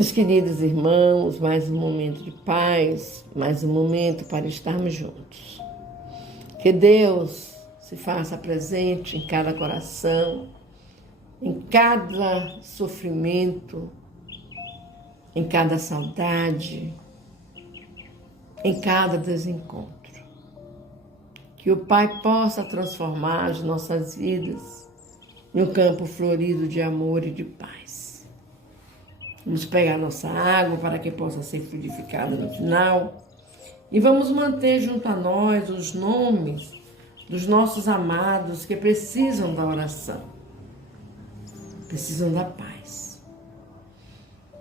Meus queridos irmãos, mais um momento de paz, mais um momento para estarmos juntos. Que Deus se faça presente em cada coração, em cada sofrimento, em cada saudade, em cada desencontro. Que o Pai possa transformar as nossas vidas em um campo florido de amor e de paz. Vamos pegar nossa água para que possa ser fluidificada no final. E vamos manter junto a nós os nomes dos nossos amados que precisam da oração, precisam da paz.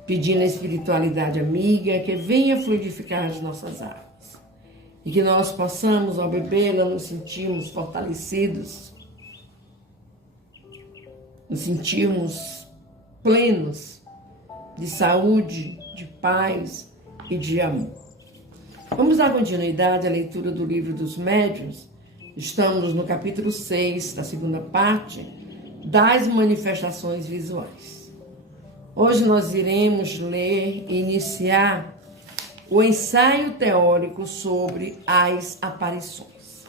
Pedindo a espiritualidade amiga que venha fluidificar as nossas águas. E que nós possamos, ao bebê-la, nos sentirmos fortalecidos, nos sentirmos plenos de saúde, de paz e de amor. Vamos dar continuidade à leitura do livro dos Médiuns. Estamos no capítulo 6, da segunda parte, das manifestações visuais. Hoje nós iremos ler e iniciar o ensaio teórico sobre as aparições.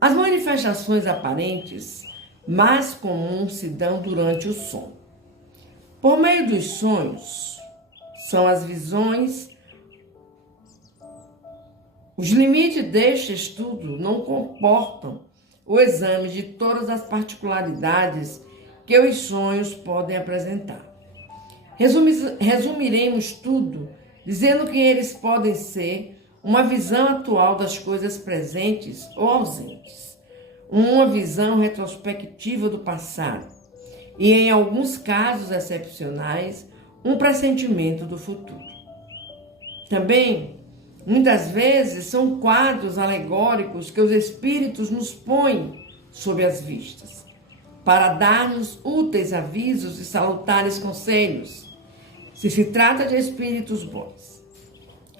As manifestações aparentes mais comuns se dão durante o sono. Por meio dos sonhos, são as visões. Os limites deste estudo não comportam o exame de todas as particularidades que os sonhos podem apresentar. Resumiremos tudo dizendo que eles podem ser uma visão atual das coisas presentes ou ausentes, uma visão retrospectiva do passado, e, em alguns casos excepcionais, um pressentimento do futuro. Também, muitas vezes, são quadros alegóricos que os espíritos nos põem sob as vistas, para dar-nos úteis avisos e salutares conselhos, se se trata de espíritos bons,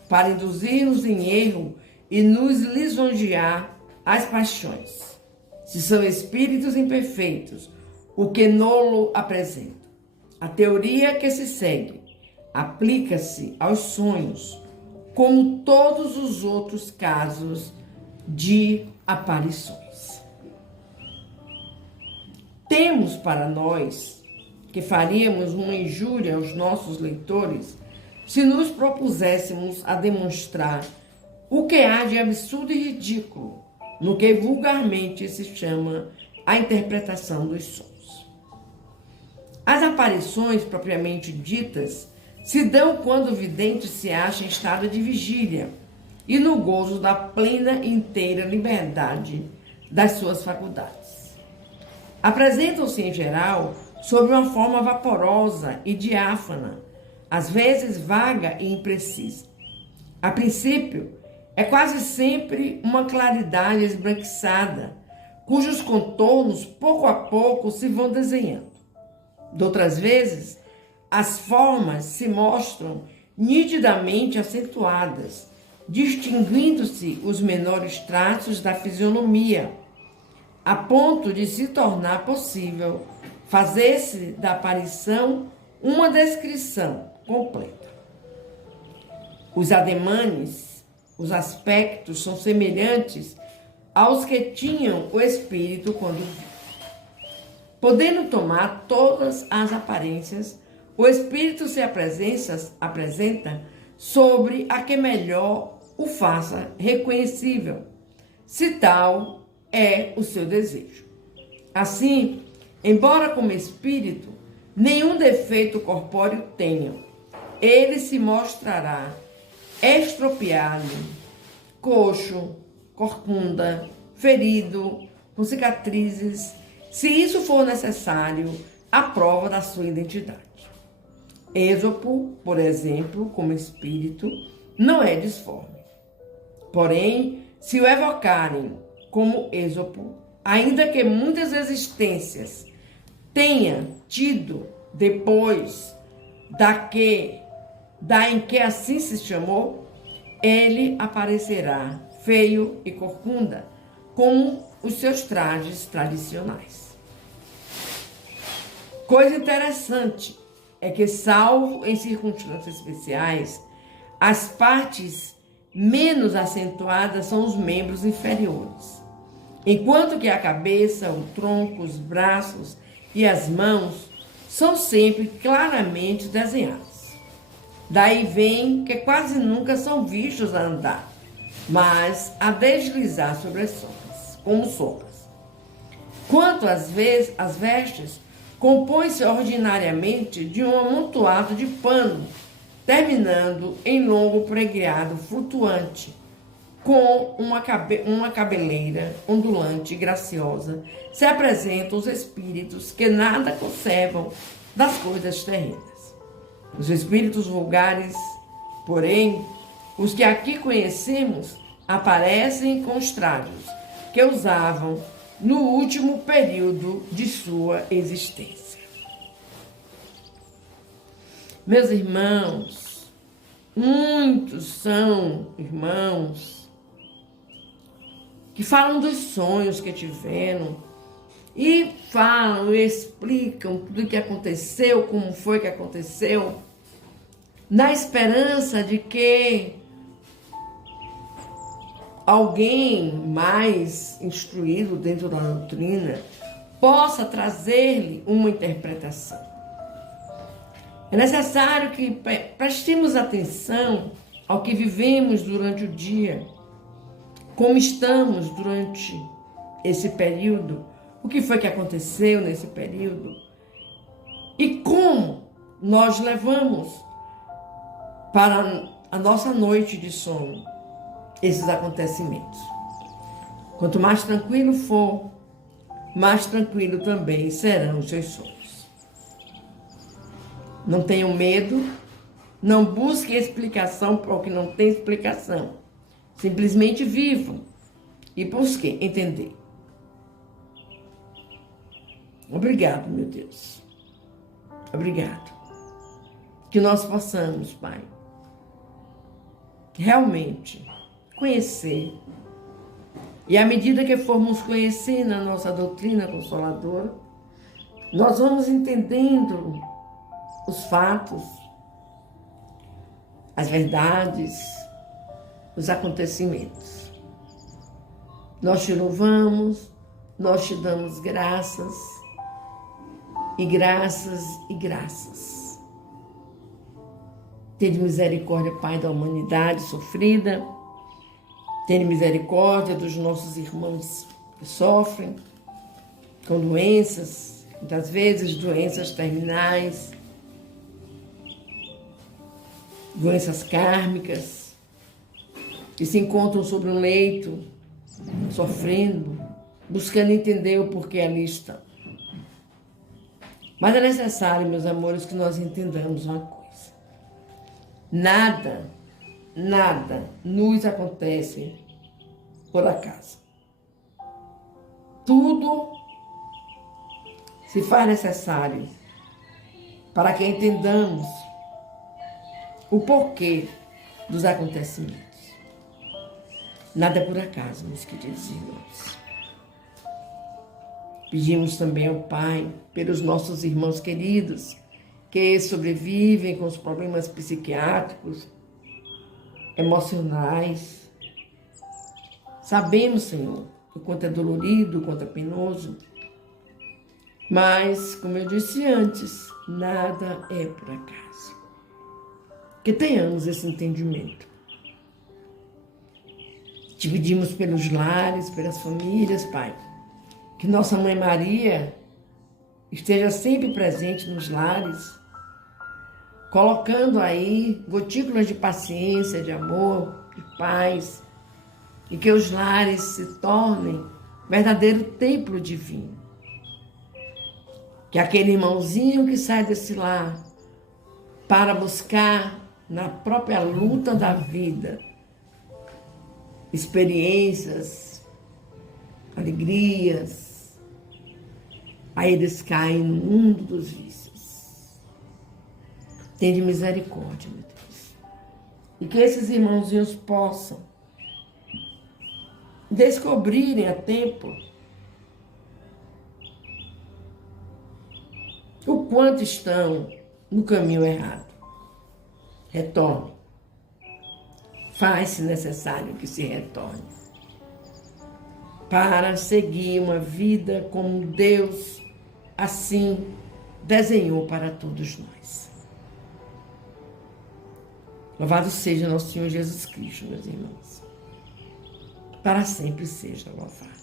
para induzir-nos em erro e nos lisonjear as paixões, se são espíritos imperfeitos, o que nolo apresenta. A teoria que se segue aplica-se aos sonhos, como todos os outros casos de aparições. Temos para nós que faríamos uma injúria aos nossos leitores se nos propuséssemos a demonstrar o que há de absurdo e ridículo no que vulgarmente se chama a interpretação dos sonhos. As aparições propriamente ditas se dão quando o vidente se acha em estado de vigília e no gozo da plena e inteira liberdade das suas faculdades. Apresentam-se, em geral, sob uma forma vaporosa e diáfana, às vezes vaga e imprecisa. A princípio, é quase sempre uma claridade esbranquiçada, cujos contornos, pouco a pouco, se vão desenhando. De outras vezes, as formas se mostram nitidamente acentuadas, distinguindo-se os menores traços da fisionomia, a ponto de se tornar possível fazer-se da aparição uma descrição completa. Os ademanes, os aspectos são semelhantes aos que tinham o espírito quando viu. Podendo tomar todas as aparências, o espírito se apresenta sobre a que melhor o faça reconhecível, se tal é o seu desejo. Assim, embora como espírito nenhum defeito corpóreo tenha, ele se mostrará estropiado, coxo, corcunda, ferido, com cicatrizes, se isso for necessário, a prova da sua identidade. Ésopo, por exemplo, como espírito, não é disforme. Porém, se o evocarem como Ésopo, ainda que muitas existências tenha tido depois da em que assim se chamou, ele aparecerá feio e corcunda, como os seus trajes tradicionais. Coisa interessante é que, salvo em circunstâncias especiais, as partes menos acentuadas são os membros inferiores, enquanto que a cabeça, o tronco, os braços e as mãos são sempre claramente desenhados. Daí vem que quase nunca são vistos a andar, mas a deslizar sobre as sombras, como sombras. Quanto às vestes, compõe-se ordinariamente de um amontoado de pano, terminando em longo preguiado flutuante, com uma cabeleira ondulante e graciosa, se apresentam os espíritos que nada conservam das coisas terrenas. Os espíritos vulgares, porém, os que aqui conhecemos, aparecem com os trajes que usavam no último período de sua existência. Meus irmãos, muitos são irmãos que falam dos sonhos que tiveram e falam e explicam tudo o que aconteceu, como foi que aconteceu, na esperança de que alguém mais instruído dentro da doutrina possa trazer-lhe uma interpretação. É necessário que prestemos atenção ao que vivemos durante o dia, como estamos durante esse período, o que foi que aconteceu nesse período e como nós levamos para a nossa noite de sono esses acontecimentos. Quanto mais tranquilo for, mais tranquilo também serão os seus sonhos. Não tenham medo, não busquem explicação para o que não tem explicação. Simplesmente vivam e busquem entender. Obrigado, meu Deus. Obrigado. Que nós possamos, Pai, realmente conhecer. E à medida que formos conhecendo a nossa doutrina consoladora, nós vamos entendendo os fatos, as verdades, os acontecimentos. Nós te louvamos, nós te damos graças, e graças, e graças. Tende misericórdia, Pai, da humanidade sofrida. Tende misericórdia dos nossos irmãos que sofrem com doenças, muitas vezes doenças terminais, doenças kármicas, que se encontram sobre um leito, sofrendo, buscando entender o porquê ali estão. Mas é necessário, meus amores, que nós entendamos uma coisa. Nada nos acontece por acaso. Tudo se faz necessário para que entendamos o porquê dos acontecimentos. Nada é por acaso, meus queridos irmãos. Pedimos também ao Pai, pelos nossos irmãos queridos, que sobrevivem com os problemas psiquiátricos, emocionais. Sabemos, Senhor, o quanto é dolorido, o quanto é penoso. Mas, como eu disse antes, nada é por acaso. Que tenhamos esse entendimento. Te pedimos pelos lares, pelas famílias, Pai, que Nossa Mãe Maria esteja sempre presente nos lares, colocando aí gotículas de paciência, de amor, de paz, e que os lares se tornem verdadeiro templo divino. Que aquele irmãozinho que sai desse lar para buscar na própria luta da vida experiências, alegrias, aí eles caem no mundo dos vícios. Tende misericórdia, meu Deus. E que esses irmãozinhos possam descobrirem a tempo o quanto estão no caminho errado. Retorne. Faz-se necessário que se retorne para seguir uma vida como Deus assim desenhou para todos nós. Louvado seja nosso Senhor Jesus Cristo, meus irmãos. Para sempre seja louvado.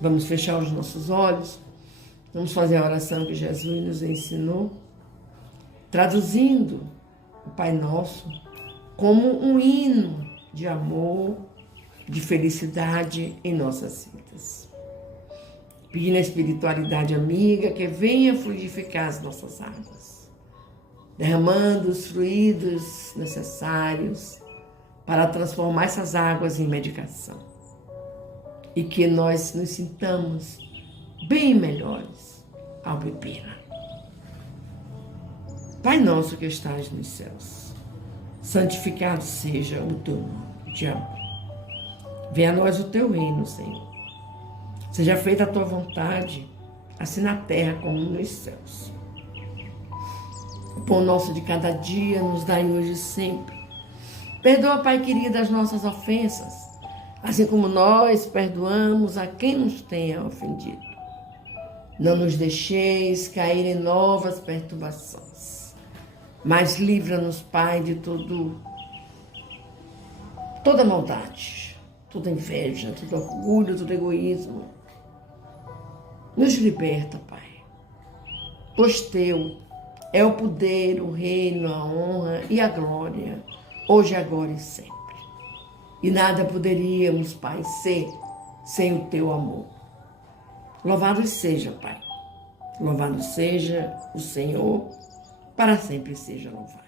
Vamos fechar os nossos olhos. Vamos fazer a oração que Jesus nos ensinou, traduzindo o Pai Nosso como um hino de amor, de felicidade em nossas vidas. Pedindo a espiritualidade amiga que venha fluidificar as nossas águas, derramando os fluidos necessários para transformar essas águas em medicação. E que nós nos sintamos bem melhores ao bebê-la. Pai nosso que estás nos céus, santificado seja o teu nome, te amo. Venha a nós o teu reino, Senhor. Seja feita a tua vontade, assim na terra como nos céus. O pão nosso de cada dia nos dai hoje e sempre. Perdoa, Pai querido, as nossas ofensas, assim como nós perdoamos a quem nos tenha ofendido. Não nos deixeis cair em novas perturbações, mas livra-nos, Pai, de toda maldade, toda inveja, todo orgulho, todo egoísmo. Nos liberta, Pai, pois teu é o poder, o reino, a honra e a glória, hoje, agora e sempre. E nada poderíamos, Pai, ser sem o teu amor. Louvado seja, Pai. Louvado seja o Senhor, para sempre seja louvado.